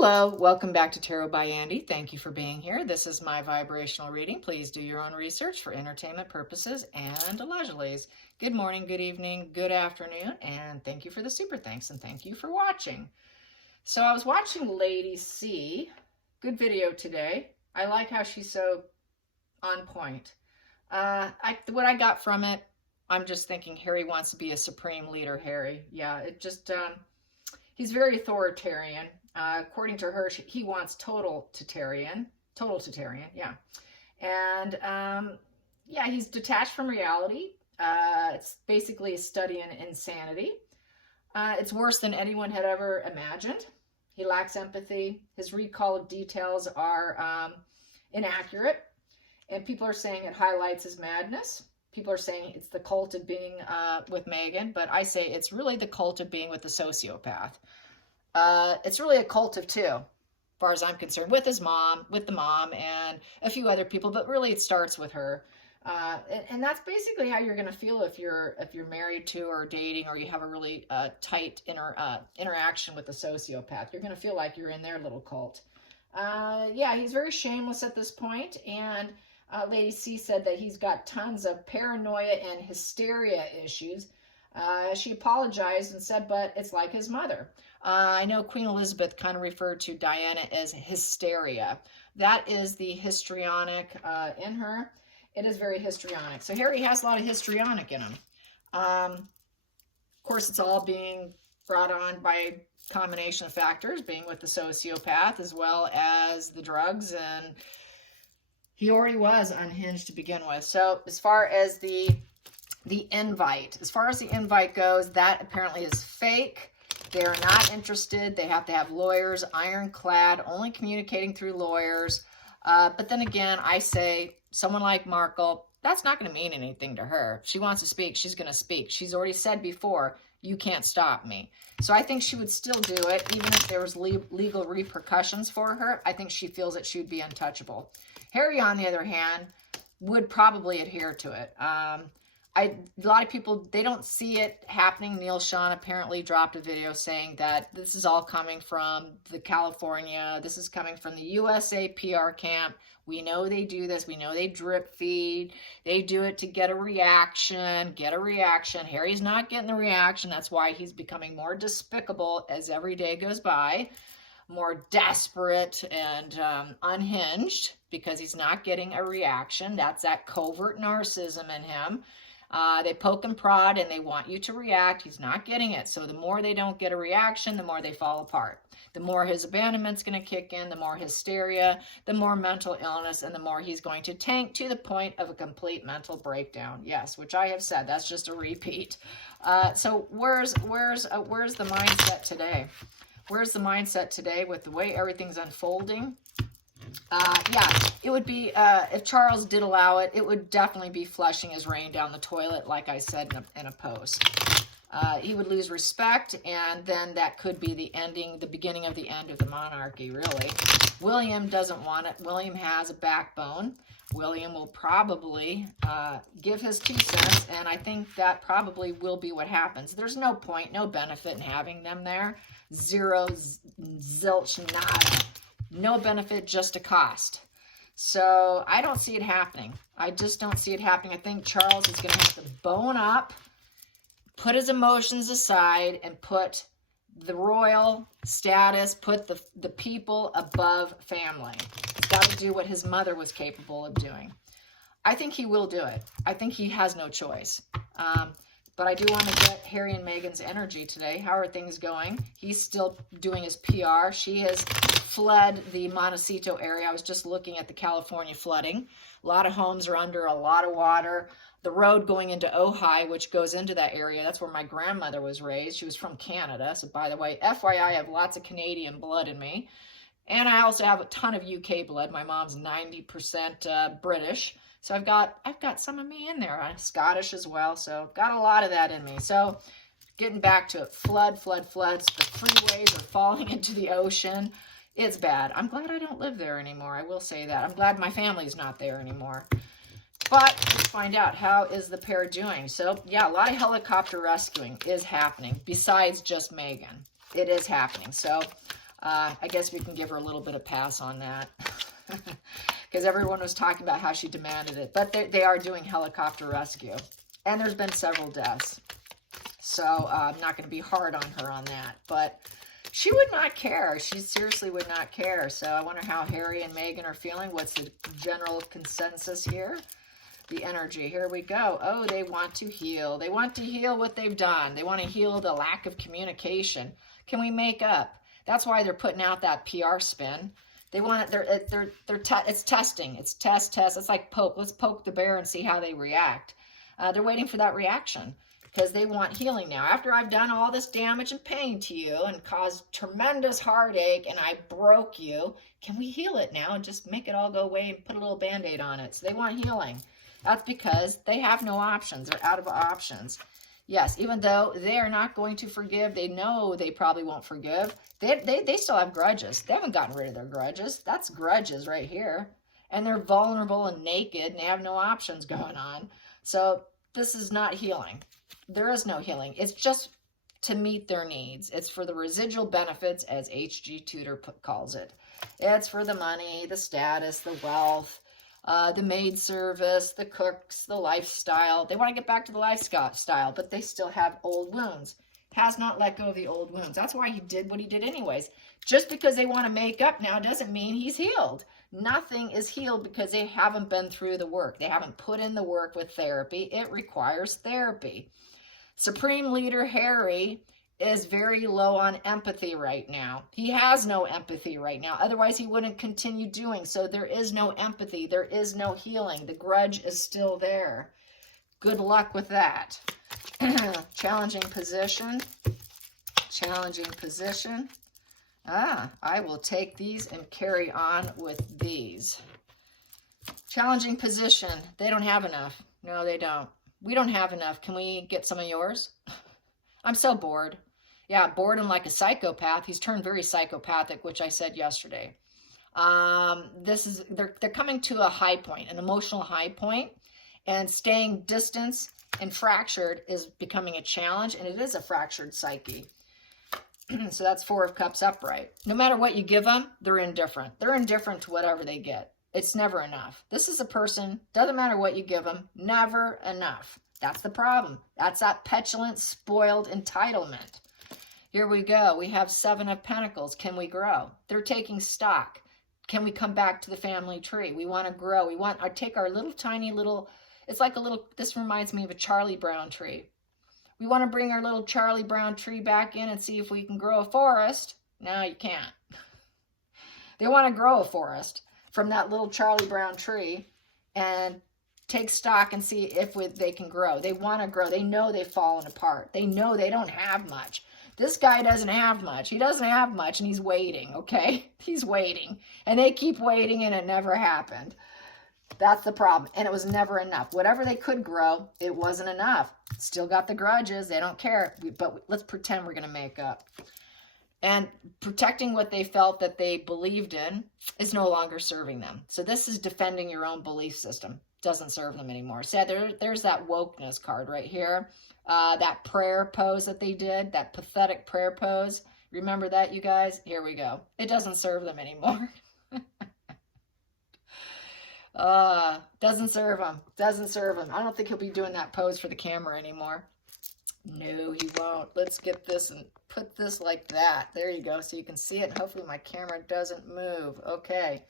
Hello, welcome back to Tarot by Andy. Thank you for being here. This is my vibrational reading. Please do your own research for entertainment purposes and allegedly. Good morning, good evening, good afternoon, and thank you for the super thanks and thank you for watching. So I was watching Lady C. Good video today. I like how she's so on point. What I got from it, I'm just thinking Harry wants to be a supreme leader, Harry. Yeah, it just, he's very authoritarian. According to her, he wants totalitarian, yeah. And yeah, he's detached from reality. It's basically a study in insanity. It's worse than anyone had ever imagined. He lacks empathy. His recall of details are inaccurate. And people are saying it highlights his madness. People are saying it's the cult of being with Meghan, but I say it's really the cult of being with the sociopath. It's really a cult of two, as far as I'm concerned, with his mom, with the mom, and a few other people, but really it starts with her. And that's basically how you're going to feel if you're married to or dating, or you have a really tight interaction with a sociopath. You're going to feel like you're in their little cult. Yeah, he's very shameless at this point, and Lady C said that he's got tons of paranoia and hysteria issues. She apologized and said, but it's like his mother. I know Queen Elizabeth kind of referred to Diana as hysteria. That is the histrionic in her. It is very histrionic. So Harry has a lot of histrionic in him. Of course, it's all being brought on by a combination of factors, being with the sociopath as well as the drugs, and he already was unhinged to begin with. So as far as the invite goes, that apparently is fake. They're not interested. They have to have lawyers, ironclad, only communicating through lawyers. But then again, I say someone like Markle, that's not going to mean anything to her. If she wants to speak, she's going to speak. She's already said before, you can't stop me. So I think she would still do it, even if there was legal repercussions for her. I think she feels that she would be untouchable. Harry, on the other hand, would probably adhere to it. A lot of people, they don't see it happening. Neil Sean apparently dropped a video saying that this is all coming from the California. This is coming from the USA PR camp. We know they do this. We know they drip feed. They do it to get a reaction, Harry's not getting the reaction. That's why he's becoming more despicable as every day goes by, more desperate and unhinged because he's not getting a reaction. That's that covert narcissism in him. They poke and prod and they want you to react. He's not getting it. So the more they don't get a reaction, the more they fall apart. The more his abandonment's going to kick in, the more hysteria, the more mental illness, and the more he's going to tank to the point of a complete mental breakdown. Yes, which I have said. That's just a repeat. So where's the mindset today? Where's the mindset today with the way everything's unfolding? Yeah, it would be, if Charles did allow it, it would definitely be flushing his rain down the toilet, like I said in a post. He would lose respect, and then that could be the beginning of the end of the monarchy, really. William doesn't want it. William has a backbone. William will probably give his 2 cents, and I think that probably will be what happens. There's no point, no benefit in having them there. Zero, zilch, nada. No benefit, just a cost. So I don't see it happening. I just don't see it happening. I think Charles is going to have to bone up, put his emotions aside, and put the royal status, put the people above family. He's got to do what his mother was capable of doing. I think he will do it. I think he has no choice. But I do want to get Harry and Meghan's energy today. How are things going? He's still doing his PR. She has fled the Montecito area. I was just looking at the California flooding. A lot of homes are under a lot of water. The road going into Ojai, which goes into that area, that's where my grandmother was raised. She was from Canada. So by the way, FYI, I have lots of Canadian blood in me. And I also have a ton of UK blood. My mom's 90% British. So I've got some of me in there. I'm Scottish as well, so got a lot of that in me. So getting back to it, floods. The freeways are falling into the ocean. It's bad. I'm glad I don't live there anymore. I will say that. I'm glad my family's not there anymore. But let's find out, how is the pair doing? So yeah, a lot of helicopter rescuing is happening besides just Meghan. It is happening. So I guess we can give her a little bit of pass on that. Because everyone was talking about how she demanded it. But they are doing helicopter rescue. And there's been several deaths. So I'm not going to be hard on her on that. But she would not care. She seriously would not care. So I wonder how Harry and Meghan are feeling. What's the general consensus here? The energy. Here we go. Oh, they want to heal. They want to heal what they've done. They want to heal the lack of communication. Can we make up? That's why they're putting out that PR spin. They want it. It's testing. It's test. It's like poke. Let's poke the bear and see how they react. They're waiting for that reaction because they want healing now. After I've done all this damage and pain to you and caused tremendous heartache and I broke you, can we heal it now and just make it all go away and put a little Band-Aid on it? So they want healing. That's because they have no options. They're out of options. Yes, even though they are not going to forgive, they know they probably won't forgive. They still have grudges. They haven't gotten rid of their grudges. That's grudges right here. And they're vulnerable and naked and they have no options going on. So this is not healing. There is no healing. It's just to meet their needs. It's for the residual benefits, as H.G. Tudor calls it. It's for the money, the status, the wealth, the maid service, the cooks, the lifestyle. They want to get back to the lifestyle, but they still have old wounds. Has not let go of the old wounds. That's why he did what he did anyways. Just because they want to make up now doesn't mean he's healed. Nothing is healed because they haven't been through the work. They haven't put in the work with therapy. It requires therapy. Supreme Leader Harry is very low on empathy right now. He has no empathy right now. Otherwise, he wouldn't continue doing. So there is no empathy. There is no healing. The grudge is still there. Good luck with that. Challenging position. Challenging position. I will take these and carry on with these. Challenging position. They don't have enough. No, they don't. We don't have enough. Can we get some of yours? I'm so bored. Yeah, bored and like a psychopath. He's turned very psychopathic, which I said yesterday. They're coming to a high point, an emotional high point, and staying distance and fractured is becoming a challenge, and it is a fractured psyche. So that's 4 of Cups upright. No matter what you give them, they're indifferent. They're indifferent to whatever they get. It's never enough. This is a person, doesn't matter what you give them, never enough. That's the problem. That's that petulant, spoiled entitlement. Here we go. We have 7 of Pentacles. Can we grow? They're taking stock. Can we come back to the family tree? We want to grow. We want to take our little tiny little, it's like a little, this reminds me of a Charlie Brown tree. We want to bring our little Charlie Brown tree back in and see if we can grow a forest. No, you can't. They want to grow a forest from that little Charlie Brown tree and take stock and see if they can grow. They want to grow. They know they've fallen apart. They know they don't have much. This guy doesn't have much. He doesn't have much, and he's waiting, okay? He's waiting. And they keep waiting, and it never happened. That's the problem. And it was never enough. Whatever they could grow, it wasn't enough. Still got the grudges. They don't care. But let's pretend we're going to make up. And protecting what they felt that they believed in is no longer serving them. So this is defending your own belief system. Doesn't serve them anymore. So there's that wokeness card right here. That prayer pose that they did, that pathetic prayer pose. Remember that, you guys? Here we go. It doesn't serve them anymore. Doesn't serve him. Doesn't serve him. I don't think he'll be doing that pose for the camera anymore. No, he won't. Let's get this and put this like that. There you go. So you can see it. And hopefully my camera doesn't move. Okay.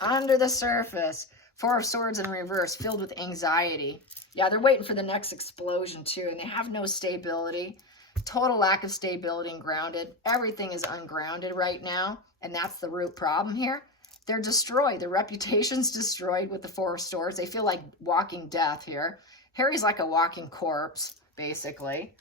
Under the surface. 4 of Swords in reverse, filled with anxiety. Yeah, they're waiting for the next explosion too. And they have no stability. Total lack of stability and grounded. Everything is ungrounded right now. And that's the root problem here. They're destroyed. Their reputation's destroyed with the 4 of Swords. They feel like walking death here. Harry's like a walking corpse, basically.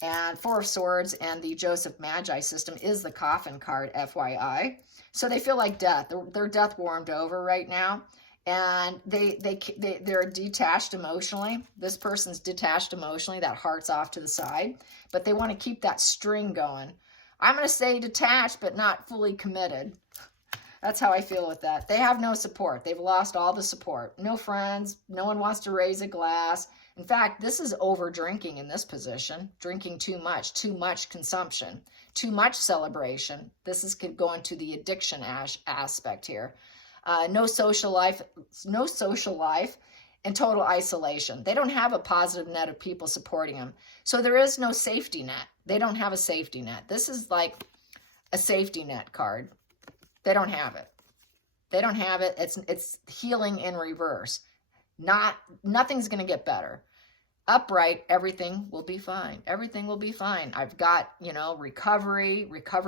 And 4 of Swords and the Joseph Magi system is the coffin card, FYI. So they feel like death. They're death warmed over right now. And they're detached emotionally. This person's detached emotionally. That heart's off to the side. But they want to keep that string going. I'm going to say detached, but not fully committed. That's how I feel with that. They have no support. They've lost all the support. No friends. No one wants to raise a glass. In fact, this is over drinking in this position, drinking too much consumption, too much celebration. This is going to the addiction aspect here. No social life, and total isolation. They don't have a positive net of people supporting them. So there is no safety net. They don't have a safety net. This is like a safety net card. They don't have it. They don't have it. It's healing in reverse. Nothing's going to get better. Upright, everything will be fine. Everything will be fine. I've got, recovery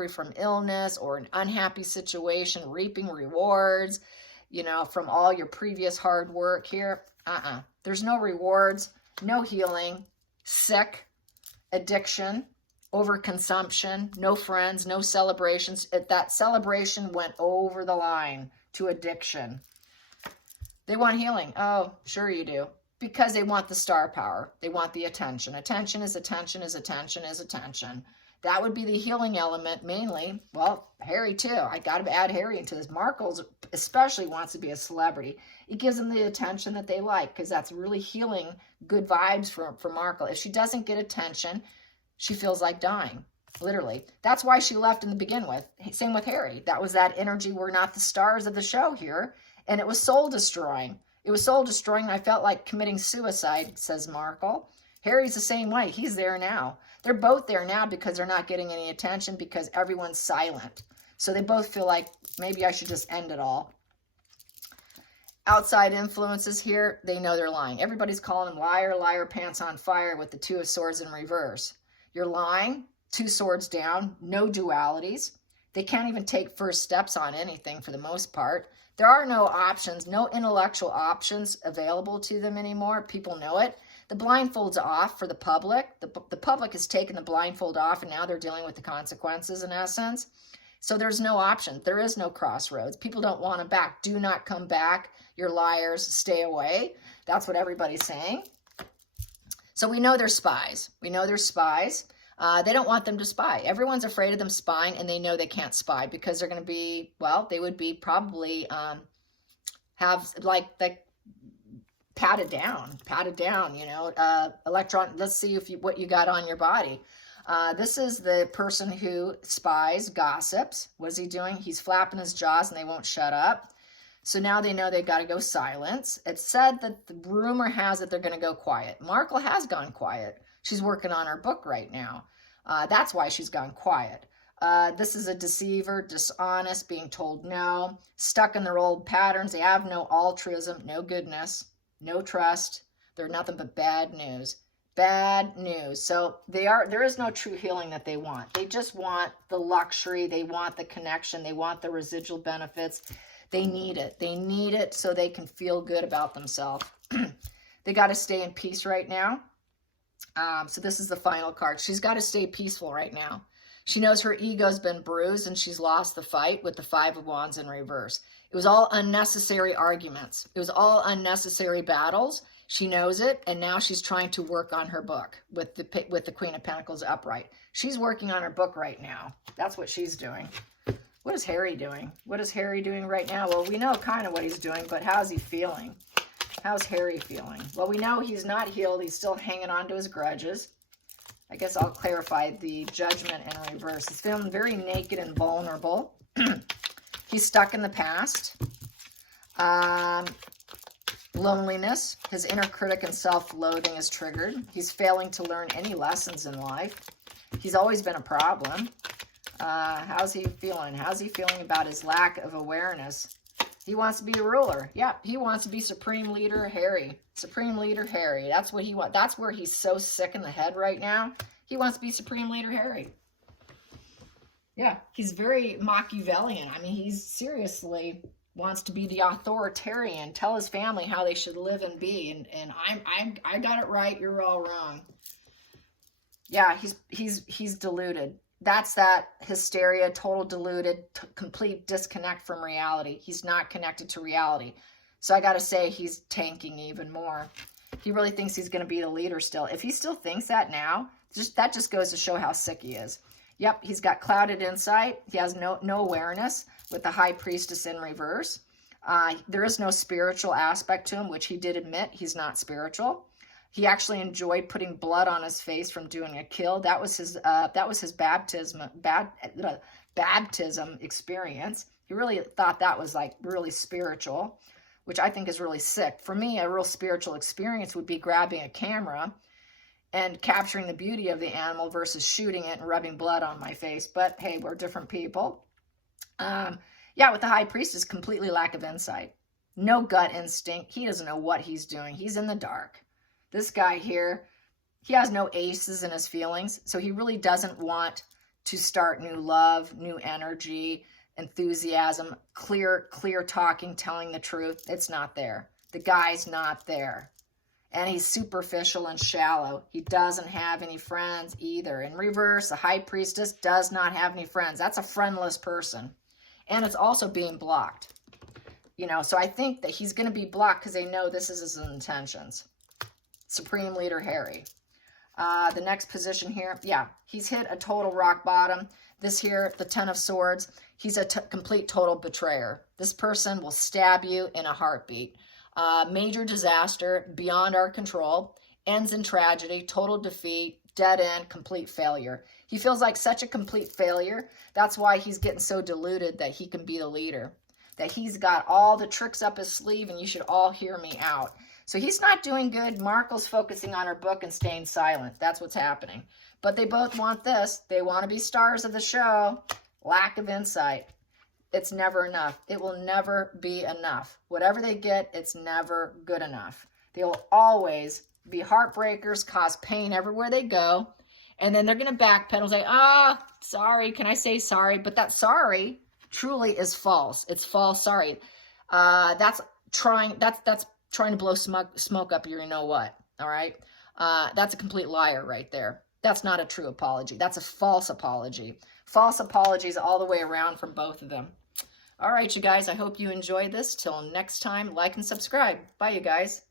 from illness or an unhappy situation, reaping rewards, from all your previous hard work here. There's no rewards, no healing, sick, addiction, overconsumption, no friends, no celebrations. That celebration went over the line to addiction. They want healing. Oh, sure you do. Because they want the star power. They want the attention. Attention is attention is attention is attention. That would be the healing element mainly. Well, Harry too. I got to add Harry into this. Markle especially wants to be a celebrity. It gives them the attention that they like because that's really healing, good vibes for Markle. If she doesn't get attention, she feels like dying, literally. That's why she left in the begin with. Same with Harry. That was that energy. We're not the stars of the show here. And it was soul destroying. It was soul destroying. I felt like committing suicide, says Markle. Harry's the same way. He's there now. They're both there now because they're not getting any attention because everyone's silent. So they both feel like maybe I should just end it all. Outside influences here, they know they're lying. Everybody's calling them liar, liar, pants on fire with the Two of Swords in reverse. You're lying, two swords down, no dualities. They can't even take first steps on anything for the most part. There are no options, no intellectual options available to them anymore. People know it. The blindfold's off for the public. The public has taken the blindfold off, and now they're dealing with the consequences in essence. So there's no option. There is no crossroads. People don't want them back. Do not come back. You're liars. Stay away. That's what everybody's saying. So we know they're spies. We know they're spies. They don't want them to spy. Everyone's afraid of them spying, and they know they can't spy because they're going to be, well, they would be probably have like patted down, electron. Let's see what you got on your body. This is the person who spies, gossips. What is he doing? He's flapping his jaws and they won't shut up. So now they know they've got to go silence. It's said that the rumor has that they're going to go quiet. Markle has gone quiet. She's working on her book right now. That's why she's gone quiet. This is a deceiver, dishonest, being told no, stuck in their old patterns. They have no altruism, no goodness, no trust. They're nothing but bad news. Bad news. So there is no true healing that they want. They just want the luxury. They want the connection. They want the residual benefits. They need it. They need it so they can feel good about themselves. They got to stay in peace right now. So this is the final card. She's got to stay peaceful right now. She knows her ego's been bruised and she's lost the fight with the Five of Wands in reverse. It was all unnecessary arguments. It was all unnecessary battles. She knows it, and now she's trying to work on her book with the Queen of Pentacles upright. She's working on her book right now. That's what she's doing. What is Harry doing? What is Harry doing right now? Well, we know kind of what he's doing, but how's he feeling? How's Harry feeling? Well, we know he's not healed. He's still hanging on to his grudges. I guess I'll clarify the Judgment in reverse. He's feeling very naked and vulnerable. He's stuck in the past. Loneliness. His inner critic and self-loathing is triggered. He's failing to learn any lessons in life. He's always been a problem. How's he feeling? How's he feeling about his lack of awareness? He wants to be a ruler. Yeah, he wants to be Supreme Leader Harry. Supreme Leader Harry. That's what he wants. That's where he's so sick in the head right now. He wants to be Supreme Leader Harry. Yeah, he's very Machiavellian. I mean, he's seriously wants to be the authoritarian, tell his family how they should live and be. And I got it right. You're all wrong. Yeah, he's deluded. That's that hysteria, total deluded, complete disconnect from reality. He's not connected to reality. So I got to say, he's tanking even more. He really thinks he's going to be the leader still. If he still thinks that now, that just goes to show how sick he is. Yep, he's got clouded insight. He has no awareness with the High Priestess in reverse. There is no spiritual aspect to him, which he did admit he's not spiritual. He actually enjoyed putting blood on his face from doing a kill. That was his baptism experience. He really thought that was like really spiritual, which I think is really sick. For me, a real spiritual experience would be grabbing a camera and capturing the beauty of the animal versus shooting it and rubbing blood on my face. But hey, we're different people. Yeah, with the high priest is completely lack of insight. No gut instinct. He doesn't know what he's doing. He's in the dark. This guy here, he has no aces in his feelings, so he really doesn't want to start new love, new energy, enthusiasm, clear talking, telling the truth. It's not there. The guy's not there. And he's superficial and shallow. He doesn't have any friends either. In reverse, the high priestess does not have any friends. That's a friendless person. And it's also being blocked. You know, so I think that he's going to be blocked because they know this is his intentions. Supreme Leader Harry. The next position here, yeah, he's hit a total rock bottom. This here, the 10 of Swords, he's a complete total betrayer. This person will stab you in a heartbeat. Major disaster beyond our control, ends in tragedy, total defeat, dead end, complete failure. He feels like such a complete failure. That's why he's getting so deluded that he can be the leader, that he's got all the tricks up his sleeve, and you should all hear me out. So he's not doing good. Markle's focusing on her book and staying silent. That's what's happening. But they both want this. They want to be stars of the show. Lack of insight. It's never enough. It will never be enough. Whatever they get, it's never good enough. They will always be heartbreakers, cause pain everywhere they go. And then they're going to backpedal and say, sorry, can I say sorry? But that sorry truly is false. It's false sorry. That's trying to blow smoke up your you-know-what, all right? That's a complete liar right there. That's not a true apology. That's a false apology. False apologies all the way around from both of them. All right, you guys, I hope you enjoyed this. Till next time, like and subscribe. Bye, you guys.